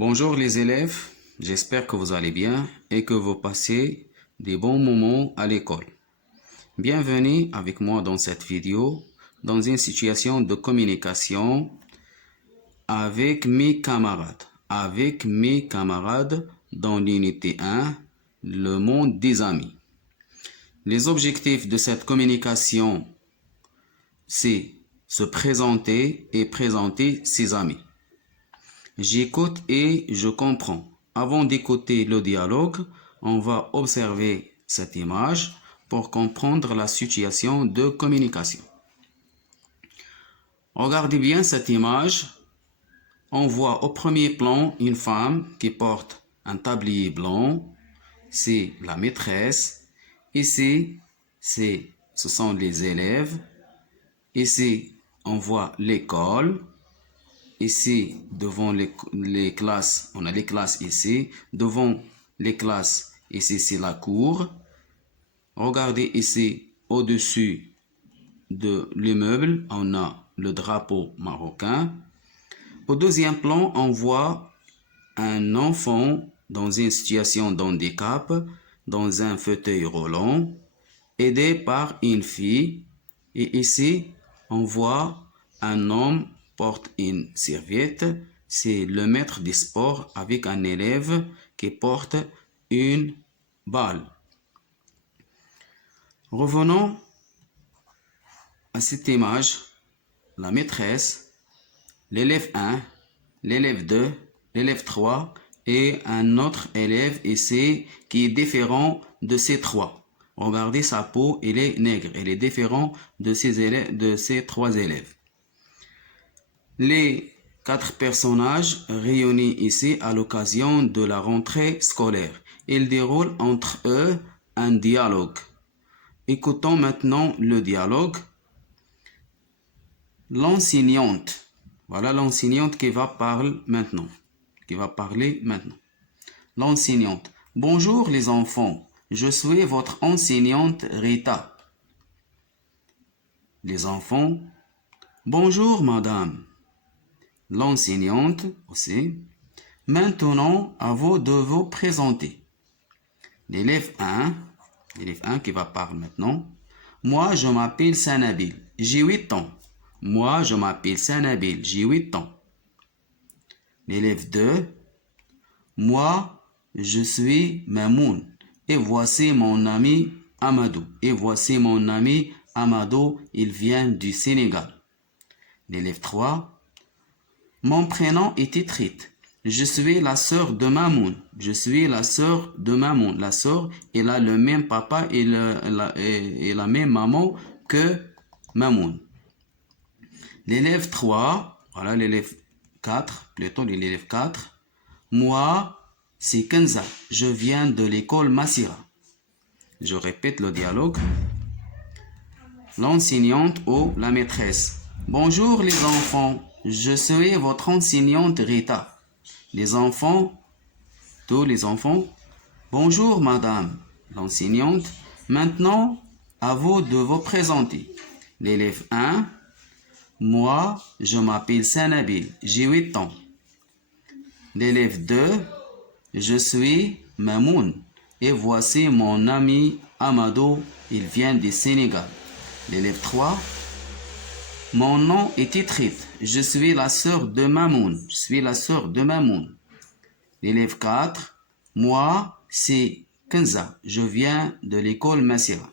Bonjour les élèves, j'espère que vous allez bien et que vous passez des bons moments à l'école. Bienvenue avec moi dans cette vidéo, dans une situation de communication avec mes camarades. Dans l'unité 1, le monde des amis. Les objectifs de cette communication, c'est se présenter et présenter ses amis. J'écoute et je comprends. Avant d'écouter le dialogue, on va observer cette image pour comprendre la situation de communication. Regardez bien cette image. On voit au premier plan une femme qui porte un tablier blanc. C'est la maîtresse. Ici, ce sont les élèves. Ici, on voit l'école. Ici, devant les classes, on a les classes ici. Devant les classes, ici, c'est la cour. Regardez ici, au-dessus de l'immeuble, on a le drapeau marocain. Au deuxième plan, on voit un enfant dans une situation d'handicap, dans un fauteuil roulant, aidé par une fille. Et ici, on voit un homme porte une serviette, c'est le maître des sports avec un élève qui porte une balle. Revenons à cette image, la maîtresse, l'élève 1, l'élève 2, l'élève 3 et un autre élève ici qui est différent de ces trois. Regardez sa peau, elle est nègre, elle est différente de ces trois élèves. Les 4 personnages réunis ici à l'occasion de la rentrée scolaire. Ils déroulent entre eux un dialogue. Écoutons maintenant le dialogue. L'enseignante. Voilà l'enseignante qui va parler maintenant. L'enseignante. Bonjour les enfants. Je suis votre enseignante Rita. Les enfants. Bonjour madame. L'enseignante aussi. Maintenant, à vous de vous présenter. L'élève 1 qui va parler maintenant. Moi, je m'appelle Sanabil, j'ai 8 ans. Moi, je m'appelle Sanabil, j'ai 8 ans. L'élève 2. Moi, je suis Mamoun. Et voici mon ami Amadou. Il vient du Sénégal. L'élève 3. Mon prénom est Titrit. Je suis la sœur de Mamoun. La sœur, elle a le même papa et la même maman que Mamoun. L'élève 3, voilà l'élève 4, plutôt l'élève 4. Moi, c'est Kenza. Je viens de l'école Massira. Je répète le dialogue. L'enseignante ou la maîtresse. Bonjour les enfants. Je suis votre enseignante Rita. Les enfants, tous les enfants. Bonjour madame, l'enseignante. Maintenant, à vous de vous présenter. L'élève 1. Moi, je m'appelle Sanabil, j'ai 8 ans. L'élève 2. Je suis Mamoun. Et voici mon ami Amadou, il vient du Sénégal. L'élève 3. Mon nom est Titrit. Je suis la sœur de Mamoun. L'élève 4. Moi, c'est Kenza. Je viens de l'école Massira.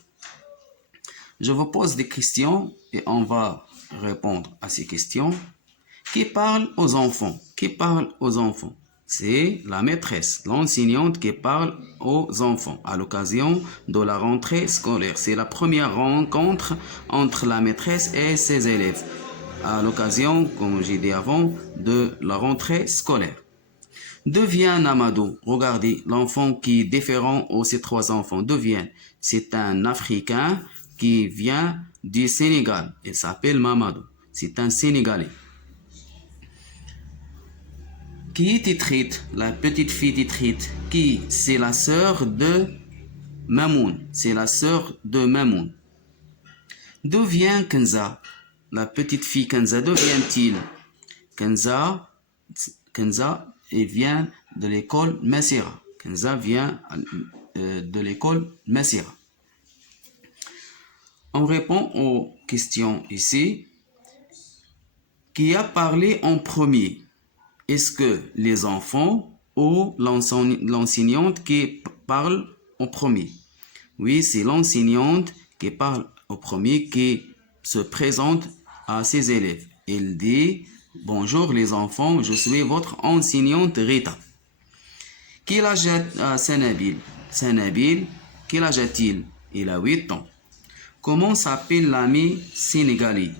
Je vous pose des questions et on va répondre à ces questions. Qui parle aux enfants? C'est la maîtresse, l'enseignante qui parle aux enfants à l'occasion de la rentrée scolaire. C'est la première rencontre entre la maîtresse et ses élèves à l'occasion, comme j'ai dit avant, de la rentrée scolaire. D'où vient Amadou? Regardez, l'enfant qui est différent de ces 3 enfants. D'où vient? C'est un Africain qui vient du Sénégal. Il s'appelle Mamadou. C'est un Sénégalais. Qui est Titrit? La petite fille Titrit. Qui? C'est la sœur de Mamoun. D'où vient Kenza? La petite fille Kenza, d'où vient-il? Kenza, vient de l'école Massira. Kenza vient de l'école Massira. On répond aux questions ici. Qui a parlé en premier? Est-ce que les enfants ou l'enseignante qui parle en premier? Oui, c'est l'enseignante qui parle au premier, qui se présente à ses élèves. Elle dit: bonjour les enfants, je suis votre enseignante Rita. Quel âge a Sanabil? Sanabil, quel âge a-t-il? Il a 8 ans. Comment s'appelle l'ami sénégalais?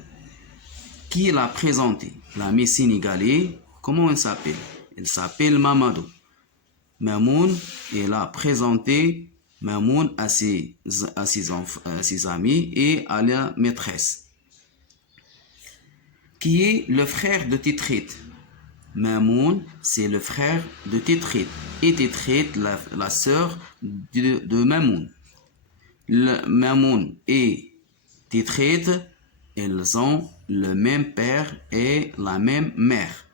Qui l'a présenté? L'ami sénégalais, comment il s'appelle? Il s'appelle Mamadou. Mamoun, il a présenté Mamoun à ses amis et à la maîtresse. Qui est le frère de Titrit? Mamoun, c'est le frère de Titrit. Et Titrit, la sœur de Mamoun. Mamoun et Titrit, ils ont le même père et la même mère.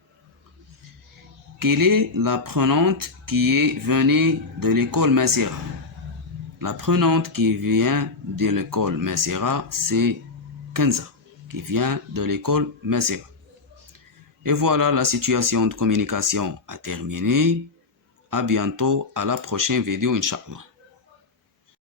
Quelle est l'apprenante qui est venue de l'école Massira? L'apprenante qui vient de l'école Massira, c'est Kenza, qui vient de l'école Massira. Et voilà, la situation de communication a terminé. À bientôt, à la prochaine vidéo, Inch'Allah.